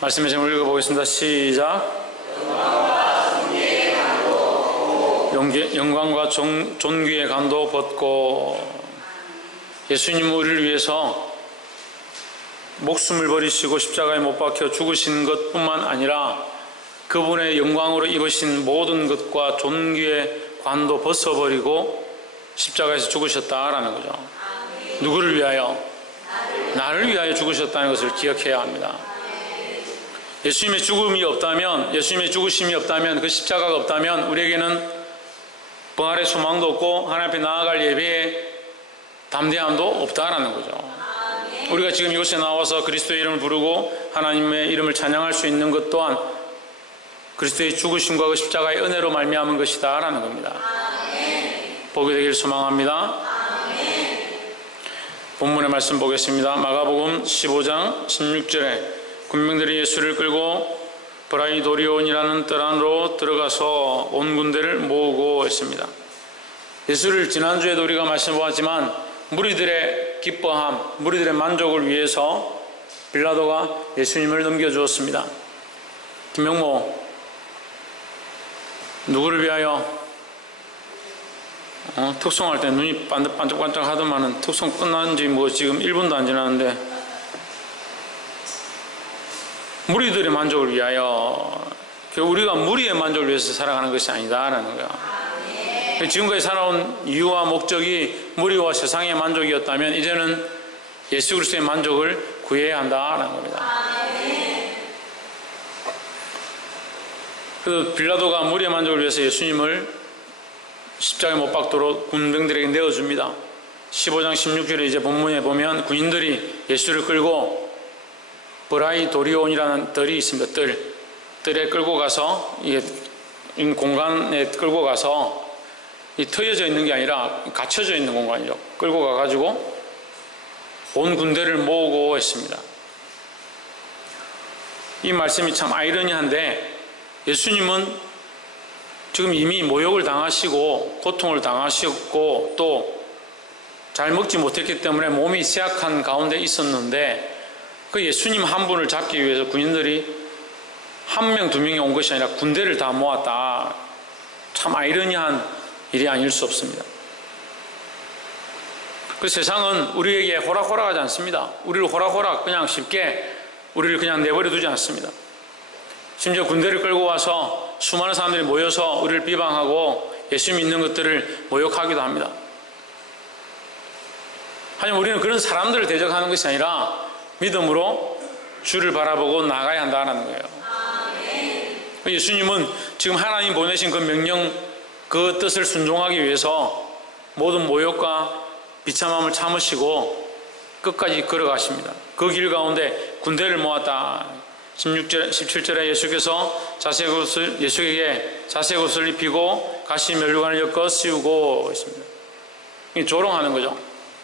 말씀의 제목을 읽어보겠습니다. 시작. 영광과 존귀의 간도 벗고. 예수님은 우리를 위해서 목숨을 버리시고 십자가에 못 박혀 죽으신 것뿐만 아니라 그분의 영광으로 입으신 모든 것과 존귀의 관도 벗어버리고 십자가에서 죽으셨다라는 거죠. 누구를 위하여? 나를 위하여 죽으셨다는 것을 기억해야 합니다. 예수님의 죽음이 없다면, 예수님의 죽으심이 없다면, 그 십자가가 없다면 우리에게는 부활의 소망도 없고 하나님 앞에 나아갈 예배의 담대함도 없다라는 거죠. 우리가 지금 이곳에 나와서 그리스도의 이름을 부르고 하나님의 이름을 찬양할 수 있는 것 또한 그리스도의 죽으심과 그 십자가의 은혜로 말미암은 것이다라는 겁니다. 복이 되길 소망합니다. 본문의 말씀 보겠습니다. 마가복음 15장 16절에 군병들이 예수를 끌고 브라이도리온이라는 뜰 안으로 들어가서 온 군대를 모으고 있습니다. 예수를 지난주에도 우리가 말씀보았지만 무리들의 기뻐함, 무리들의 만족을 위해서 빌라도가 예수님을 넘겨주었습니다. 김명모, 누구를 위하여? 특송할 때 눈이 반짝반짝 하더만은 특송 끝난 지 지금 1분도 안 지났는데 무리들의 만족을 위하여, 우리가 무리의 만족을 위해서 살아가는 것이 아니다라는 거야. 지금까지 살아온 이유와 목적이 무리와 세상의 만족이었다면 이제는 예수 그리스도의 만족을 구해야 한다라는 겁니다. 그래서 빌라도가 무리의 만족을 위해서 예수님을 십자가에 못 박도록 군병들에게 내어줍니다. 15장 16절에 이제 본문에 보면 군인들이 예수를 끌고 브라이도리온이라는 뜰이 있습니다. 뜰에 끌고 가서 이게 공간에 끌고 가서 이 트여져 있는 게 아니라 갇혀져 있는 공간이죠. 끌고 가가지고 온 군대를 모으고 했습니다. 이 말씀이 참 아이러니한데 예수님은 지금 이미 모욕을 당하시고 고통을 당하셨고 또 잘 먹지 못했기 때문에 몸이 쇠약한 가운데 있었는데 그 예수님 한 분을 잡기 위해서 군인들이 한 명, 두 명이 온 것이 아니라 군대를 다 모았다. 참 아이러니한 일이 아닐 수 없습니다. 그 세상은 우리에게 호락호락하지 않습니다. 우리를 호락호락 그냥 쉽게 우리를 그냥 내버려 두지 않습니다. 심지어 군대를 끌고 와서 수많은 사람들이 모여서 우리를 비방하고 예수 믿는 것들을 모욕하기도 합니다. 하지만 우리는 그런 사람들을 대적하는 것이 아니라 믿음으로 주를 바라보고 나가야 한다는 거예요. 예수님은 지금 하나님 보내신 그 명령, 그 뜻을 순종하기 위해서 모든 모욕과 비참함을 참으시고 끝까지 걸어가십니다. 그 길 가운데 군대를 모았다. 17절에 예수께서 예수에게 자색 옷을 입히고 가시 면류관을 엮어 씌우고 있습니다. 이게 조롱하는 거죠.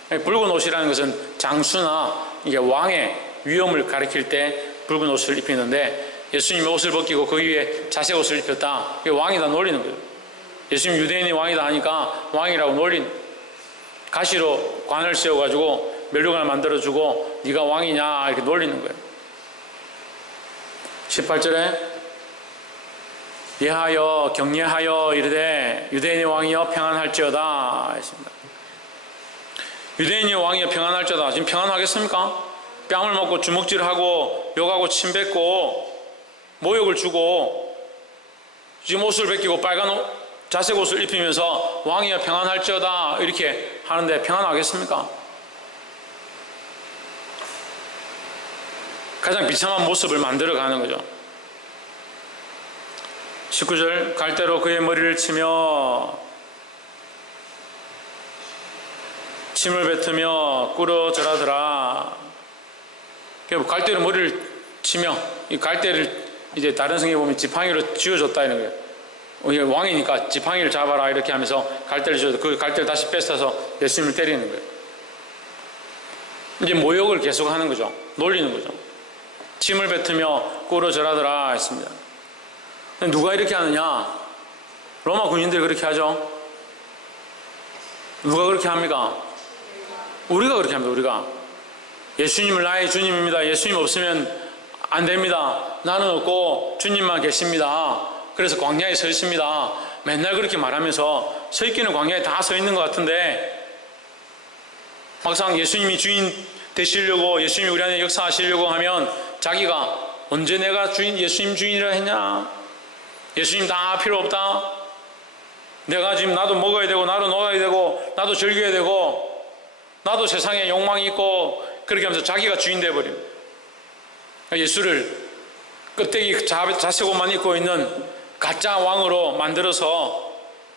붉은 옷이라는 것은 장수나 이게 왕의 위엄을 가리킬 때 붉은 옷을 입히는데 예수님이 옷을 벗기고 그 위에 자색 옷을 입혔다. 이게 왕이다 놀리는 거예요. 예수님 유대인이 왕이다 하니까 왕이라고 놀린, 가시로 관을 세워가지고 면류관을 만들어주고 네가 왕이냐 이렇게 놀리는 거예요. 18절에 예하여 경례하여 이르되 유대인의 왕이여 평안할지어다 했습니다. 유대인의 왕이여 평안할지어다. 지금 평안하겠습니까? 뺨을 먹고 주먹질하고 욕하고 침뱉고 모욕을 주고 지금 옷을 벗기고 빨간 자색 옷을 입히면서 왕이여 평안할지어다 이렇게 하는데 평안하겠습니까? 가장 비참한 모습을 만들어가는 거죠. 19절 갈대로 그의 머리를 치며 침을 뱉으며 꿇어 절하더라. 갈대로 머리를 치며 이 갈대를 이제 다른 성경에 보면 지팡이로 쥐어줬다 이런 거예요. 왕이니까 지팡이를 잡아라 이렇게 하면서 갈대를 쥐어서 그 갈대를 다시 뺏어서 예수님을 때리는 거예요. 이제 모욕을 계속하는 거죠. 놀리는 거죠. 침을 뱉으며 꿇어 절하더라 했습니다. 누가 이렇게 하느냐? 로마 군인들이 그렇게 하죠. 누가 그렇게 합니까? 우리가 그렇게 합니다. 우리가 예수님을 나의 주님입니다. 예수님 없으면 안 됩니다. 나는 없고 주님만 계십니다. 그래서 광야에 서 있습니다. 맨날 그렇게 말하면서 서 있기는 광야에 다 서 있는 것 같은데 막상 예수님이 주인 되시려고, 예수님이 우리 안에 역사하시려고 하면 자기가 언제 내가 예수님 주인이라 했냐? 예수님 다 필요 없다. 내가 지금 나도 먹어야 되고, 나도 놀아야 되고, 나도 즐겨야 되고, 나도 세상에 욕망이 있고, 그렇게 하면서 자기가 주인 되어버립니다. 예수를 껍데기 자세고만 입고 있는 가짜 왕으로 만들어서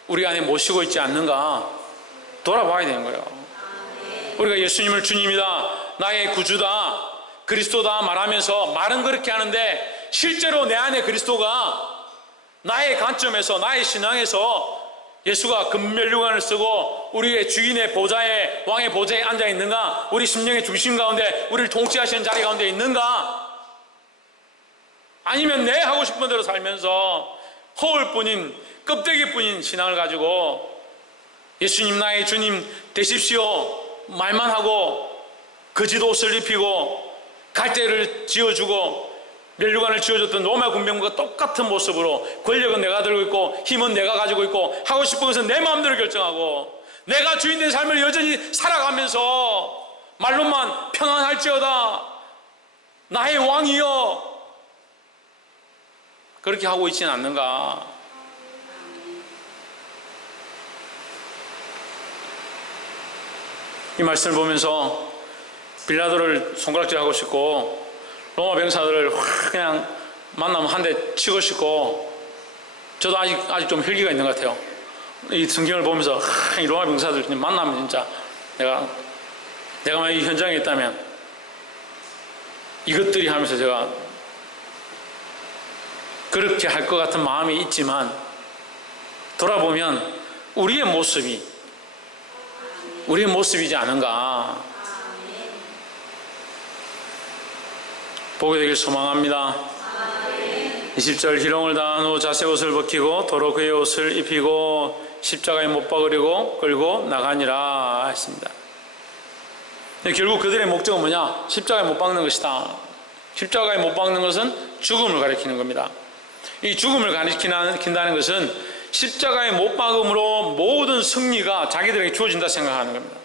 우리 안에 모시고 있지 않는가 돌아봐야 되는 거예요. 우리가 예수님을 주님이다, 나의 구주다, 그리스도다 말하면서 말은 그렇게 하는데 실제로 내 안에 그리스도가 나의 관점에서, 나의 신앙에서 예수가 금면류관을 쓰고 우리의 주인의 보좌에, 왕의 보좌에 앉아 있는가? 우리 심령의 중심 가운데, 우리를 통치하시는 자리 가운데 있는가? 아니면 내 하고 싶은 대로 살면서 허울뿐인, 껍데기뿐인 신앙을 가지고 예수님 나의 주님 되십시오 말만 하고 거짓 옷을 입히고 갈대를 지어주고 면류관을 지어줬던 로마 군병과 똑같은 모습으로 권력은 내가 들고 있고 힘은 내가 가지고 있고 하고 싶은 것은 내 마음대로 결정하고 내가 주인된 삶을 여전히 살아가면서 말로만 평안할지어다 나의 왕이여 그렇게 하고 있지는 않는가? 이 말씀을 보면서 빌라도를 손가락질하고 싶고 로마 병사들을 확 그냥 만나면 한 대 치고 싶고 저도 아직 좀 혈기가 있는 것 같아요. 이 성경을 보면서 이 로마 병사들 만나면 진짜 내가 만약 이 현장에 있다면 이것들이 하면서 제가 그렇게 할 것 같은 마음이 있지만 돌아보면 우리의 모습이지 않은가 보게 되길 소망합니다. 20절 희롱을 당한 후 자색 옷을 벗기고 도로 그의 옷을 입히고 십자가에 못 박으려고 끌고 나가니라 했습니다. 결국 그들의 목적은 뭐냐? 십자가에 못 박는 것이다. 십자가에 못 박는 것은 죽음을 가리키는 겁니다. 이 죽음을 가리킨다는 것은 십자가에 못 박음으로 모든 승리가 자기들에게 주어진다 생각하는 겁니다.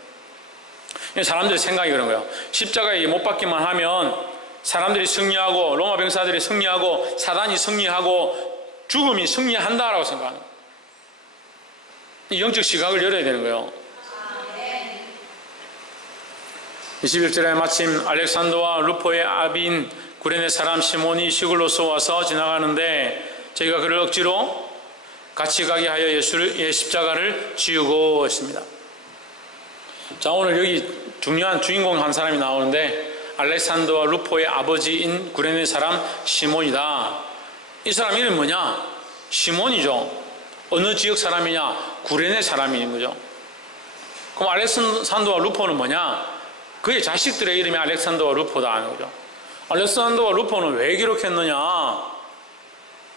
사람들의 생각이 그런 거예요. 십자가에 못 박기만 하면 사람들이 승리하고 로마 병사들이 승리하고 사단이 승리하고 죽음이 승리한다라고 생각하는 거예요. 이 영적 시각을 열어야 되는 거예요. 21절에 마침 알렉산더와 루포의 아비인 구레네 사람 시몬이 시골로서 와서 지나가는데 저희가 그를 억지로 같이 가게 하여 예수의 십자가를 지우고 했습니다. 자, 오늘 여기 중요한 주인공 한 사람이 나오는데 알렉산더와 루포의 아버지인 구레네 사람 시몬이다. 이 사람 이름이 뭐냐? 시몬이죠. 어느 지역 사람이냐? 구레네 사람인 거죠. 그럼 알렉산더와 루포는 뭐냐? 그의 자식들의 이름이 알렉산더와 루포다 하는 거죠. 알렉산더와 루포는 왜 기록했느냐?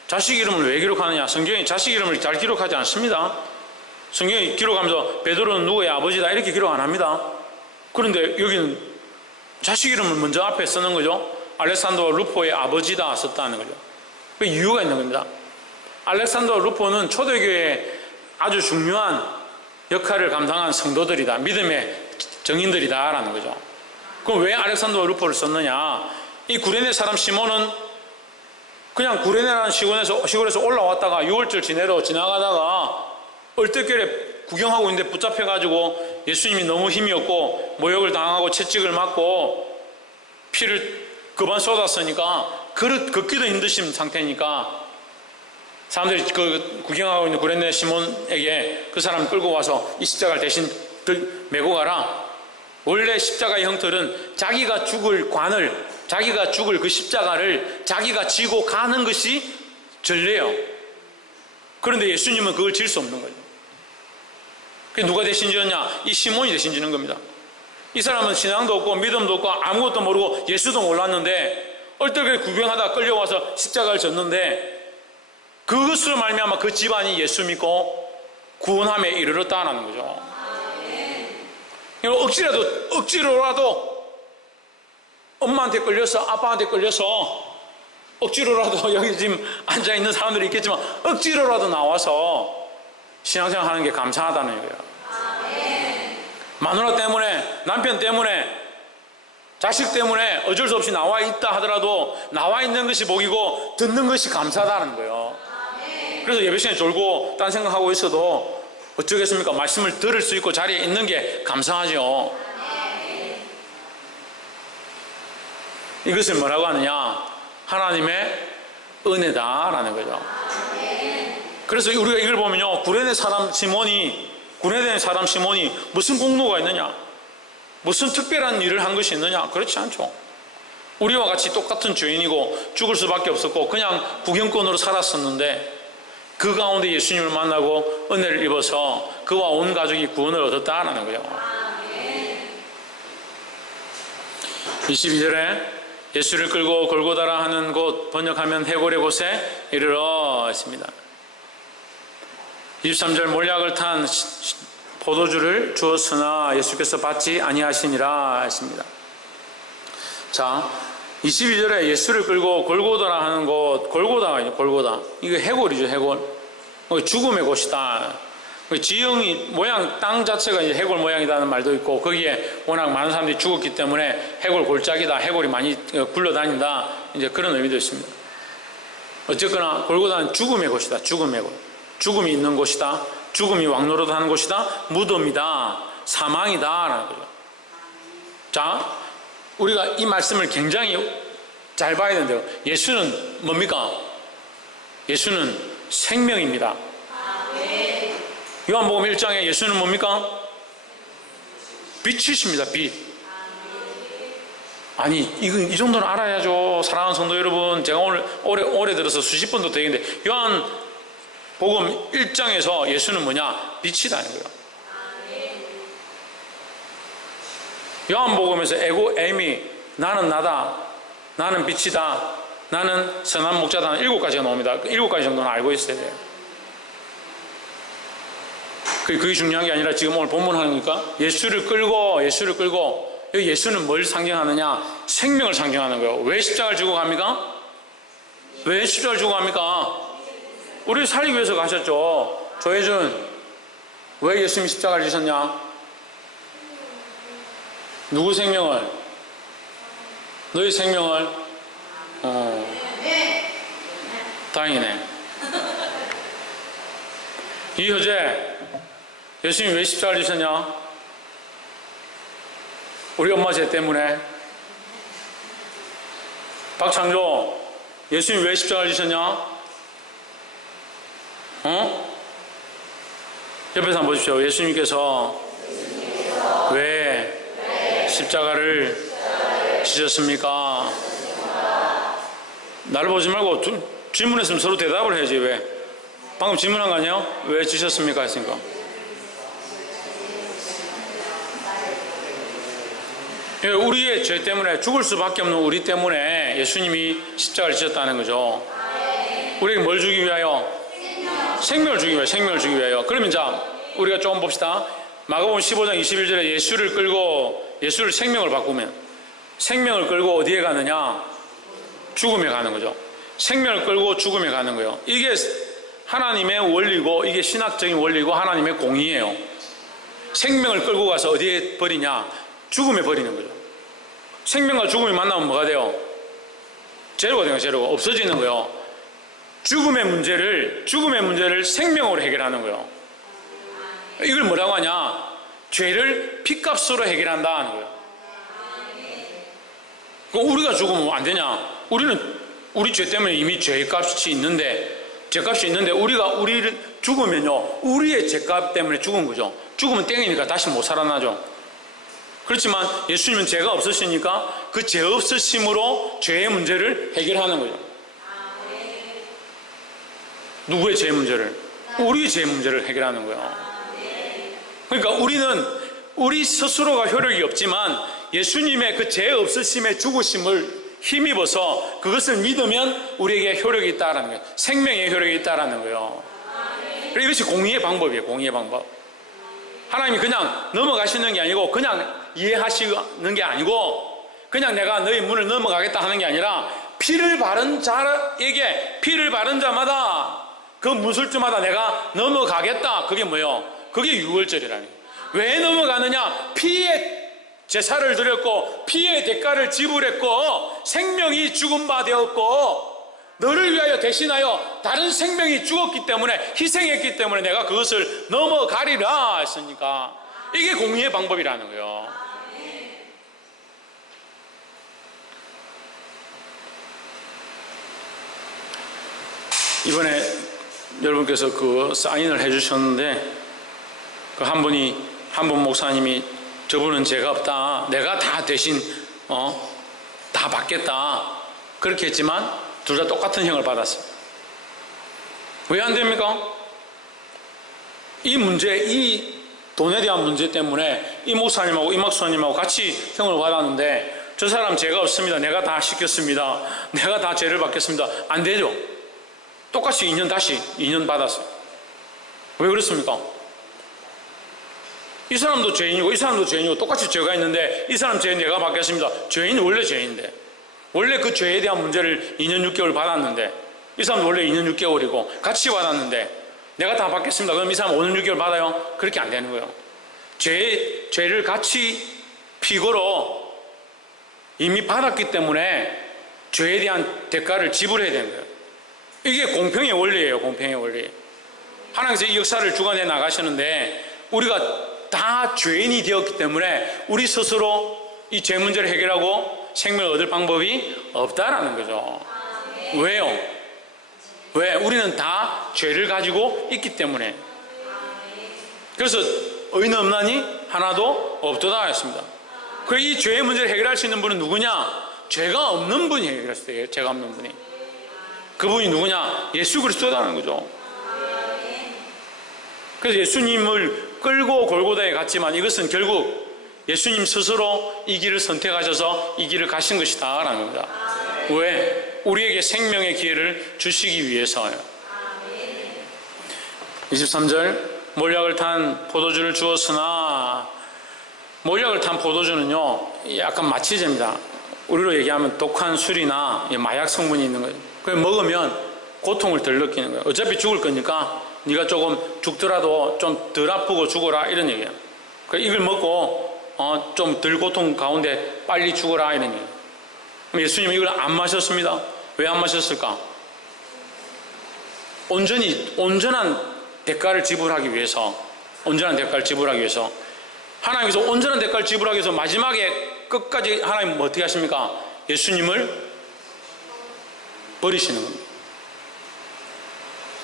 자식 이름을 왜 기록하느냐? 성경이 자식 이름을 잘 기록하지 않습니다. 성경이 기록하면서 베드로는 누구의 아버지다 이렇게 기록 안 합니다. 그런데 여기는 자식 이름을 먼저 앞에 쓰는 거죠. 알렉산더와 루포의 아버지다 썼다는 거죠. 그 이유가 있는 겁니다. 알렉산더와 루포는 초대교회에 아주 중요한 역할을 감당한 성도들이다. 믿음의 정인들이다 라는 거죠. 그럼 왜 알렉산더와 루포를 썼느냐? 이 구레네 사람 시몬은 그냥 구레네라는 시골에서 올라왔다가 6월절 지내러 지나가다가 얼떨결에 구경하고 있는데 붙잡혀가지고 예수님이 너무 힘이 없고 모욕을 당하고 채찍을 맞고 피를 그반 쏟았으니까 걷기도 힘드신 상태니까 사람들이 그 구경하고 있는 구레네 시몬에게 그 사람을 끌고 와서 이 십자가를 대신 메고 가라. 원래 십자가의 형틀은 자기가 죽을 관을, 자기가 죽을 그 십자가를 자기가 지고 가는 것이 전례예요. 그런데 예수님은 그걸 질 수 없는 거죠. 누가 대신 지었냐? 이 시몬이 대신 지는 겁니다. 이 사람은 신앙도 없고 믿음도 없고 아무것도 모르고 예수도 몰랐는데 얼떨결에 구경하다 끌려와서 십자가를 졌는데 그것으로 말미암아 그 집안이 예수 믿고 구원함에 이르렀다는 거죠. 억지로라도 엄마한테 끌려서 아빠한테 끌려서 억지로라도 여기 지금 앉아있는 사람들이 있겠지만 억지로라도 나와서 신앙생활 하는 게 감사하다는 거예요. 마누라 때문에, 남편 때문에, 자식 때문에 어쩔 수 없이 나와 있다 하더라도 나와 있는 것이 복이고 듣는 것이 감사하다는 거예요. 그래서 예배 시간에 졸고 딴 생각하고 있어도 어쩌겠습니까? 말씀을 들을 수 있고 자리에 있는 게 감사하죠. 이것을 뭐라고 하느냐? 하나님의 은혜다라는 거죠. 그래서 우리가 이걸 보면요, 구레네 사람 시몬이 무슨 공로가 있느냐? 무슨 특별한 일을 한 것이 있느냐? 그렇지 않죠. 우리와 같이 똑같은 죄인이고 죽을 수밖에 없었고 그냥 구경꾼으로 살았었는데 그 가운데 예수님을 만나고 은혜를 입어서 그와 온 가족이 구원을 얻었다라는 거예요. 22절에 예수를 끌고 골고다라 하는 곳, 번역하면 해골의 곳에 이르러 있습니다. 23절 몰약을 탄 포도주를 주었으나 예수께서 받지 아니하시니라 했습니다. 자, 22절에 예수를 끌고 골고다라 하는 곳, 골고다. 이거 해골이죠, 해골. 죽음의 곳이다. 지형이, 모양, 땅 자체가 이제 해골 모양이라는 말도 있고, 거기에 워낙 많은 사람들이 죽었기 때문에 해골 골짜기다, 해골이 많이 굴러다닌다, 이제 그런 의미도 있습니다. 어쨌거나, 골고다는 죽음의 곳이다, 죽음의 곳. 죽음이 있는 곳이다, 죽음이 왕노릇하는 곳이다, 무덤이다, 사망이다, 라는 거죠. 자, 우리가 이 말씀을 굉장히 잘 봐야 되는데요. 예수는 뭡니까? 예수는 생명입니다. 요한복음 1장에 예수는 뭡니까? 빛이십니다. 빛. 아니, 이 정도는 알아야죠. 사랑하는 성도 여러분, 제가 오늘 오래 들어서 수십 번도 되겠는데, 요한복음 1장에서 예수는 뭐냐? 빛이다는 거예요. 요한복음에서 에미, 나는 나다, 나는 빛이다, 나는 선한 목자다, 7가지가 나옵니다. 7가지 정도는 알고 있어야 돼요. 그게 중요한 게 아니라 지금 오늘 본문 하는 거니까 예수를 끌고 여기 예수는 뭘 상징하느냐? 생명을 상징하는 거예요. 왜 십자가를 지고 갑니까? 왜 십자가를 지고 갑니까? 우리를 살리기 위해서 가셨죠. 조혜준, 왜 예수님이 십자가를 지셨냐? 누구 생명을? 너희 생명을? 다행이네. 이효재, 예수님이 왜 십자가를 지셨냐? 우리 엄마 죄 때문에. 박창조, 예수님이 왜 십자가를 지셨냐? 옆에서 한번 보십시오. 예수님께서 왜 십자가를 지셨습니까? 나를 보지 말고 질문했으면 서로 대답을 해야지. 왜? 방금 질문한 거 아니에요? 왜 지셨습니까? 했으니까. 우리의 죄 때문에, 죽을 수밖에 없는 우리 때문에 예수님이 십자가를 지셨다는 거죠. 우리에게 뭘 주기 위하여? 생명을 주기 위하여. 그러면 자, 우리가 조금 봅시다. 마가복음 15장 21절에 예수를 끌고, 예수를 생명을 바꾸면, 생명을 끌고 어디에 가느냐? 죽음에 가는 거죠. 생명을 끌고 죽음에 가는 거예요. 이게 하나님의 원리고, 이게 신학적인 원리고 하나님의 공의예요. 생명을 끌고 가서 어디에 버리냐? 죽음에 버리는 거죠. 생명과 죽음이 만나면 뭐가 돼요? 제로가 돼요. 제로가 없어지는 거예요. 죽음의 문제를 생명으로 해결하는 거예요. 이걸 뭐라고 하냐? 죄를 피값으로 해결한다 하는 거예요. 우리가 죽으면 안 되냐? 우리 죄 때문에 이미 죄값이 있는데 우리를 죽으면요, 우리의 죄값 때문에 죽은 거죠. 죽으면 땡이니까 다시 못 살아나죠. 그렇지만 예수님은 죄가 없으시니까 그 죄 없으심으로 죄의 문제를 해결하는 거죠. 누구의 죄 문제를? 우리의 죄 문제를 해결하는 거예요. 그러니까 우리 스스로가 효력이 없지만 예수님의 그 죄 없으심의 죽으심을 힘입어서 그것을 믿으면 우리에게 효력이 있다라는 거예요. 생명의 효력이 있다라는 거예요. 그래서 이것이 공의의 방법이에요. 공의의 방법. 하나님이 그냥 넘어가시는 게 아니고, 그냥 이해하시는 게 아니고, 그냥 내가 너희 문을 넘어가겠다 하는 게 아니라 피를 바른 자에게, 피를 바른 자마다 그 문술주마다 내가 넘어가겠다. 그게 뭐예요? 그게 유월절이라는 거예요. 왜 넘어가느냐? 피의 제사를 드렸고 피의 대가를 지불했고 생명이 죽은 바 되었고 너를 위하여 대신하여 다른 생명이 죽었기 때문에, 희생했기 때문에 내가 그것을 넘어가리라 했으니까 이게 공의의 방법이라는 거예요. 이번에 여러분께서 그 사인을 해주셨는데 그 한 분 목사님이 저분은 죄가 없다, 내가 다 대신 다 받겠다 그렇게 했지만 둘 다 똑같은 형을 받았어요. 왜 안 됩니까? 이 문제, 이 돈에 대한 문제 때문에 이 목사님하고 이 목사님하고 같이 형을 받았는데 저 사람 죄가 없습니다, 내가 다 시켰습니다, 내가 다 죄를 받겠습니다. 안 되죠. 똑같이 2년 다시 2년 받았어요. 왜 그렇습니까? 이 사람도 죄인이고 이 사람도 죄인이고 똑같이 죄가 있는데 이 사람 죄 내가 받겠습니다. 죄인은 원래 죄인데, 원래 그 죄에 대한 문제를 2년 6개월 받았는데 이 사람도 원래 2년 6개월이고 같이 받았는데 내가 다 받겠습니다. 그럼 이 사람 5년 6개월 받아요? 그렇게 안 되는 거예요. 죄를 같이 피고로 이미 받았기 때문에 죄에 대한 대가를 지불해야 되는 거예요. 이게 공평의 원리예요. 공평의 원리. 하나님께서 이 역사를 주관해 나가시는데 우리가 다 죄인이 되었기 때문에 우리 스스로 이 죄 문제를 해결하고 생명을 얻을 방법이 없다라는 거죠. 왜요? 왜? 우리는 다 죄를 가지고 있기 때문에. 그래서 의는 없나니 하나도 없도다 했습니다. 그래서 이 죄의 문제를 해결할 수 있는 분은 누구냐? 죄가 없는 분이 해결했어요. 죄가 없는 분이. 그분이 누구냐? 예수 그리스도라는 거죠. 그래서 예수님을 끌고 골고다에 갔지만 이것은 결국 예수님 스스로 이 길을 선택하셔서 이 길을 가신 것이다 라는 겁니다. 왜? 우리에게 생명의 기회를 주시기 위해서요. 23절, 몰약을 탄 포도주를 주었으나, 몰약을 탄 포도주는요 약간 마취제입니다. 우리로 얘기하면 독한 술이나 마약 성분이 있는 거예요. 그걸 먹으면 고통을 덜 느끼는 거예요. 어차피 죽을 거니까 네가 조금 죽더라도 좀 덜 아프고 죽어라 이런 얘기예요. 이걸 먹고 좀 덜 고통 가운데 빨리 죽어라 이런 얘기예요. 그럼 예수님은 이걸 안 마셨습니다. 왜 안 마셨을까? 온전한 대가를 지불하기 위해서, 온전한 대가를 지불하기 위해서, 하나님께서 온전한 대가를 지불하기 위해서 마지막에 끝까지 하나님은 어떻게 하십니까? 예수님을 버리시는 겁니다.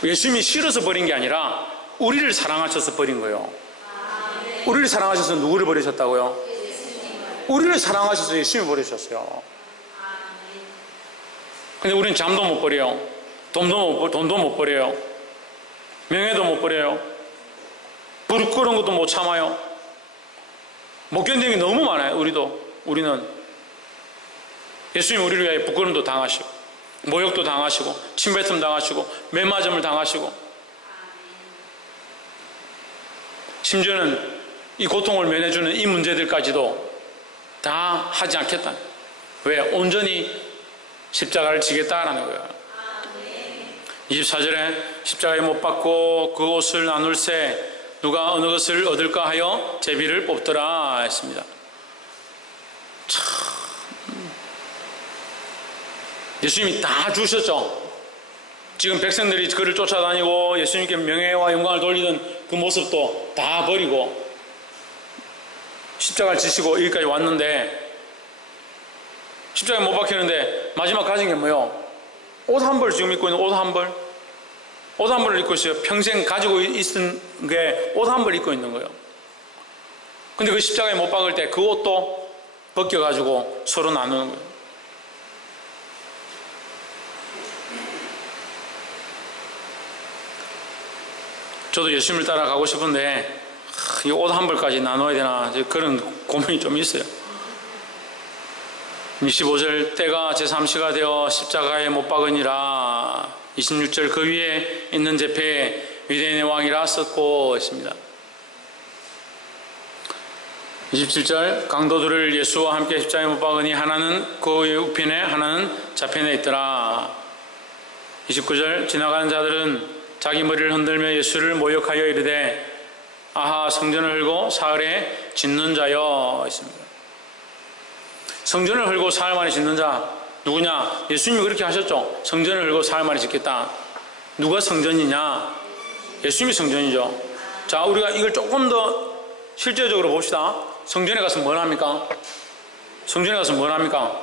예수님이 싫어서 버린 게 아니라 우리를 사랑하셔서 버린 거예요. 우리를 사랑하셔서 누구를 버리셨다고요? 우리를 사랑하셔서 예수님을 버리셨어요. 근데 우리는 잠도 못 버려요. 돈도 못 버려요. 명예도 못 버려요. 부끄러운 것도 못 참아요. 못 견디는 게 너무 많아요. 우리는 예수님 우리를 위하여 부끄러움도 당하시고 모욕도 당하시고 침뱉음 당하시고 매맞음을 당하시고 심지어는 이 고통을 면해주는 이 문제들까지도 다 하지 않겠다. 왜? 온전히 십자가를 지겠다라는 거예요. 24절에 십자가에 못 박고 그 옷을 나눌새 누가 어느 것을 얻을까 하여 제비를 뽑더라 했습니다. 참, 예수님이 다 주셨죠. 지금 백성들이 그를 쫓아다니고 예수님께 명예와 영광을 돌리는 그 모습도 다 버리고 십자가를 지시고 여기까지 왔는데, 십자가에 못 박히는데 마지막 가진 게 뭐예요? 옷 한 벌 지금 입고 있는 옷 한 벌, 옷 한 벌을 입고 있어요. 평생 가지고 있은 게 옷 한 벌 입고 있는 거예요. 근데 그 십자가에 못 박을 때 그 옷도 벗겨가지고 서로 나누는 거예요. 저도 예수님을 따라가고 싶은데 이 옷 한 벌까지 나눠야 되나 그런 고민이 좀 있어요. 25절 때가 제3시가 되어 십자가에 못 박으니라. 26절 그 위에 있는 제패에 유대인의 왕이라 썼고 있습니다. 27절 강도들을 예수와 함께 십자가에 못 박으니 하나는 그의 우편에 하나는 좌편에 있더라. 29절 지나가는 자들은 자기 머리를 흔들며 예수를 모욕하여 이르되 아하 성전을 헐고 사흘에 짓는 자여 있습니다. 성전을 헐고 사흘 만에 짓는 자 누구냐? 예수님이 그렇게 하셨죠. 성전을 헐고 사흘 만에 짓겠다. 누가 성전이냐? 예수님이 성전이죠. 자, 우리가 이걸 조금 더 실제적으로 봅시다. 성전에 가서 뭘 합니까? 성전에 가서 뭘 합니까?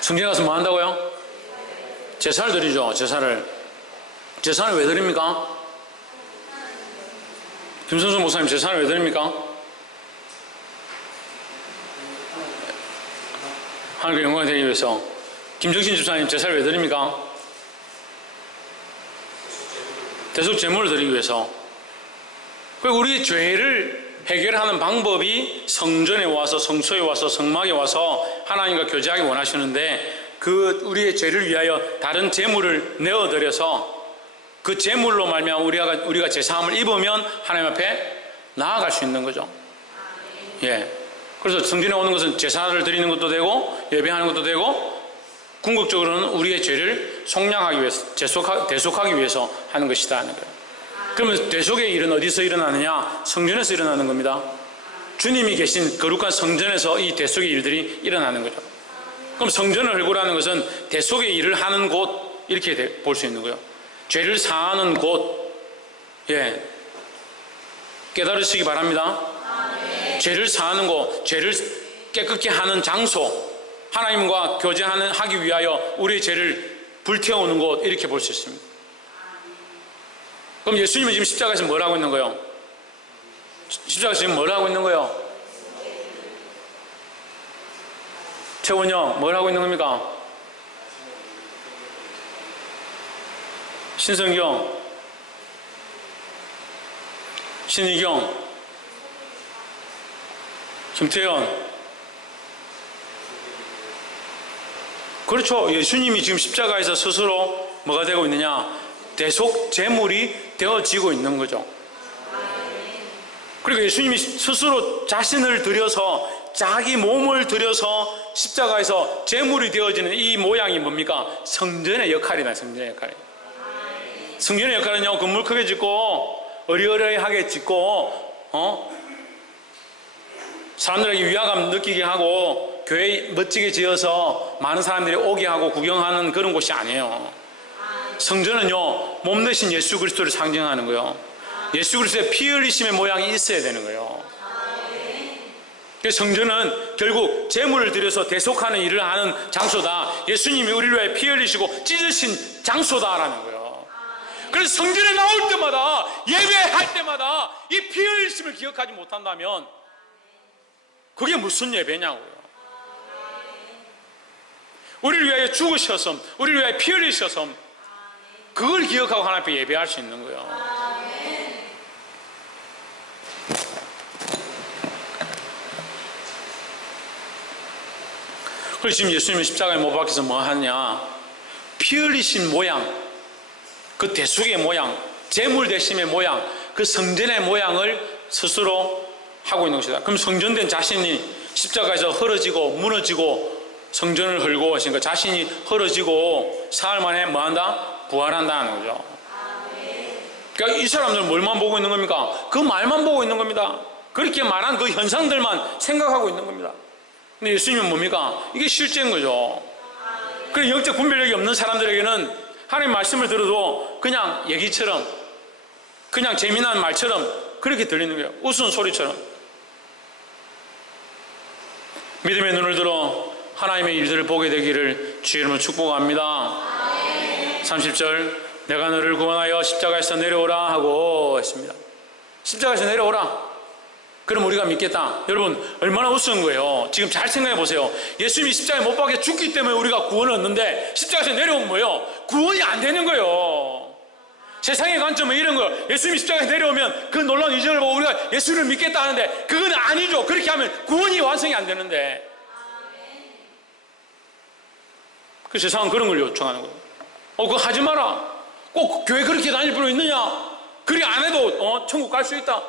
성전에 가서 뭐 한다고요? 제사를 드리죠. 제사를 왜 드립니까? 김선수 목사님 제사를 왜 드립니까? 하나님께 영광이 되기 위해서. 김정신 집사님 제사를 왜 드립니까? 대속 제물을 드리기 위해서. 그리고 우리 죄를 해결하는 방법이 성전에 와서 성소에 와서 성막에 와서 하나님과 교제하기 원하시는데 그 우리의 죄를 위하여 다른 제물을 내어드려서 그 제물로 말미암아 우리가 제사함을 입으면 하나님 앞에 나아갈 수 있는 거죠. 예. 그래서 성전에 오는 것은 제사를 드리는 것도 되고 예배하는 것도 되고 궁극적으로는 우리의 죄를 속량하기 위해서 대속하기 위해서 하는 것이다 하는 거예요. 그러면 대속의 일은 어디서 일어나느냐? 성전에서 일어나는 겁니다. 주님이 계신 거룩한 성전에서 이 대속의 일들이 일어나는 거죠. 그럼 성전을 헐고라는 것은 대속의 일을 하는 곳 이렇게 볼 수 있는 거예요. 죄를 사하는 곳. 예. 깨달으시기 바랍니다. 죄를 사하는 곳, 죄를 깨끗게 하는 장소, 하나님과 교제하기 위하여 우리의 죄를 불태우는 곳 이렇게 볼 수 있습니다. 그럼 예수님은 지금 십자가에서 뭘 하고 있는 거예요? 십자가에서 지금 뭘 하고 있는 거예요? 최원영 뭘 하고 있는 겁니까? 신성경, 신희경, 김태현. 그렇죠. 예수님이 지금 십자가에서 스스로 뭐가 되고 있느냐? 대속 제물이 되어지고 있는 거죠. 그리고 예수님이 스스로 자신을 들여서 자기 몸을 들여서 십자가에서 제물이 되어지는 이 모양이 뭡니까? 성전의 역할이다. 성전의 역할. 성전의 역할은요, 건물 크게 짓고 어리어리하게 짓고 사람들에게 위화감 느끼게 하고 교회 멋지게 지어서 많은 사람들이 오게 하고 구경하는 그런 곳이 아니에요. 성전은요, 몸 대신 예수 그리스도를 상징하는 거예요. 예수 그리스도의 피 흘리심의 모양이 있어야 되는 거예요. 성전은 결국 제물을 들여서 대속하는 일을 하는 장소다. 예수님이 우리를 위해 피 흘리시고 찢으신 장소다라는 거예요. 그래서 성전에 나올 때마다, 예배할 때마다 이 피 흘리심을 기억하지 못한다면 그게 무슨 예배냐고요. 우리를 위하여 죽으셨음, 우리를 위하여 피 흘리셨음, 그걸 기억하고 하나님 앞에 예배할 수 있는 거예요. 그래서 지금 예수님이 십자가에 못 박혀서 뭐 하냐? 피 흘리신 모양, 그 대속의 모양, 제물 대심의 모양, 그 성전의 모양을 스스로 하고 있는 것이다. 그럼 성전된 자신이 십자가에서 헐어지고 무너지고 성전을 헐고 하시니까 자신이 헐어지고 사흘 만에 뭐한다? 부활한다는 거죠. 그러니까 이 사람들은 뭘만 보고 있는 겁니까? 그 말만 보고 있는 겁니다. 그렇게 말한 그 현상들만 생각하고 있는 겁니다. 근데 예수님은 뭡니까? 이게 실제인 거죠. 그래서 영적 분별력이 없는 사람들에게는 하나님 말씀을 들어도 그냥 얘기처럼, 그냥 재미난 말처럼 그렇게 들리는 거예요. 웃은 소리처럼. 믿음의 눈을 들어 하나님의 일들을 보게 되기를 주의 이름으로 축복합니다. 30절, 내가 너를 구원하여 십자가에서 내려오라 하고 했습니다. 십자가에서 내려오라. 그럼 우리가 믿겠다. 여러분, 얼마나 우스운 거예요. 지금 잘 생각해 보세요. 예수님이 십자가에 못 박혀 죽기 때문에 우리가 구원을 얻는데 십자가에서 내려오면 뭐예요? 구원이 안 되는 거예요. 세상의 관점은 이런 거예요. 예수님이 십자가에 내려오면 그 놀라운 이적을 보고 우리가 예수를 믿겠다 하는데 그건 아니죠. 그렇게 하면 구원이 완성이 안 되는데. 그 세상은 그런 걸 요청하는 거예요. 그거 하지 마라. 꼭 교회 그렇게 다닐 필요 있느냐? 그리 안 해도 천국 갈 수 있다.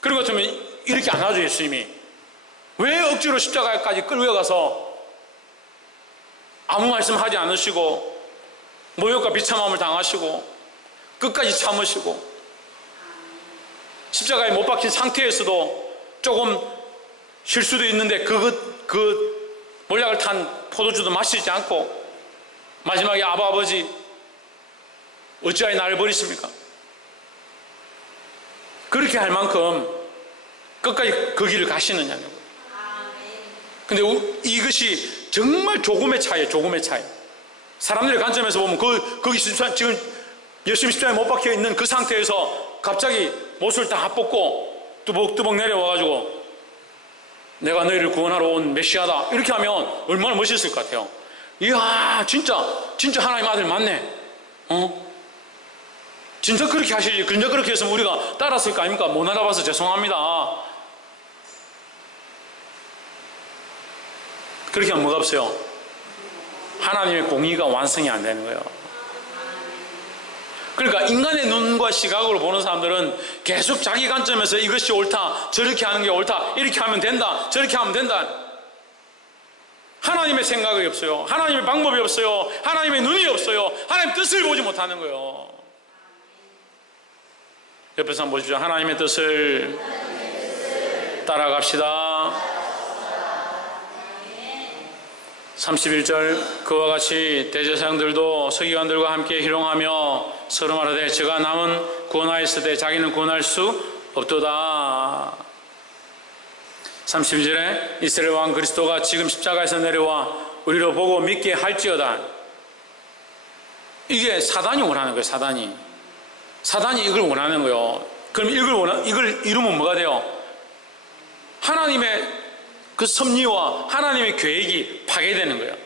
그런 것 같으면 이렇게 안 하죠. 예수님이 왜 억지로 십자가까지 끌려가서 아무 말씀하지 않으시고 모욕과 비참함을 당하시고 끝까지 참으시고 십자가에 못 박힌 상태에서도 조금 쉴 수도 있는데 그 몰약을 탄 포도주도 마시지 않고 마지막에 아버지 어찌하여 나를 버리십니까? 그렇게 할 만큼 끝까지 그 길을 가시느냐고. 근데 이것이 정말 조금의 차이예요. 조금의 차이. 사람들의 관점에서 보면 거기 지금 예수님 십자가에 못 박혀 있는 그 상태에서 갑자기 못을 다 벗고 뚜벅뚜벅 내려와가지고 내가 너희를 구원하러 온 메시아다 이렇게 하면 얼마나 멋있을 것 같아요. 이야 진짜 하나님 아들 맞네. 진짜 그렇게 하시지. 진짜 그렇게 했으면 우리가 따랐을 거 아닙니까? 못 알아봐서 죄송합니다. 그렇게 하면 뭐가 없어요? 하나님의 공의가 완성이 안 되는 거예요. 그러니까 인간의 눈과 시각으로 보는 사람들은 계속 자기 관점에서 이것이 옳다, 저렇게 하는 게 옳다, 이렇게 하면 된다, 저렇게 하면 된다. 하나님의 생각이 없어요. 하나님의 방법이 없어요. 하나님의 눈이 없어요. 하나님의 뜻을 보지 못하는 거예요. 옆에서 한번 보십시오. 하나님의 뜻을 따라갑시다. 31절 그와 같이 대제사장들도 서기관들과 함께 희롱하며 서로 말하되 저가 남은 구원하였으되 자기는 구원할 수 없도다. 32절에 이스라엘 왕 그리스도가 지금 십자가에서 내려와 우리로 보고 믿게 할지어다. 이게 사단이 원하는 거예요. 사단이 이걸 원하는 거예요. 그럼 이걸 이루면 뭐가 돼요? 하나님의 그 섭리와 하나님의 계획이 파괴되는 거예요.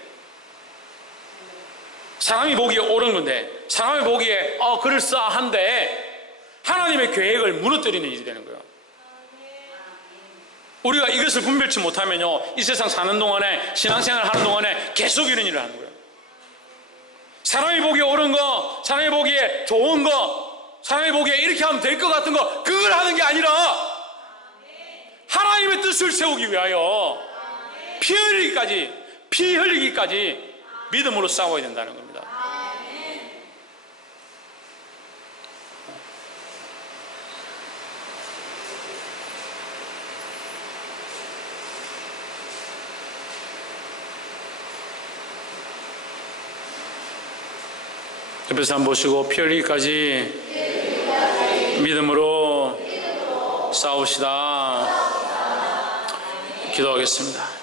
사람이 보기에 옳은 건데 사람이 보기에 그럴싸한데 하나님의 계획을 무너뜨리는 일이 되는 거예요. 우리가 이것을 분별치 못하면요 이 세상 사는 동안에 신앙생활 하는 동안에 계속 이런 일을 하는 거예요. 사람이 보기에 옳은 거, 사람이 보기에 좋은 거, 사람이 보기에 이렇게 하면 될 것 같은 거 그걸 하는 게 아니라 하나님의 뜻을 세우기 위하여 피 흘리기까지 믿음으로 싸워야 된다는 겁니다. 옆에서 한번 보시고 피 흘리기까지 믿음으로 싸웁시다. 기도하겠습니다.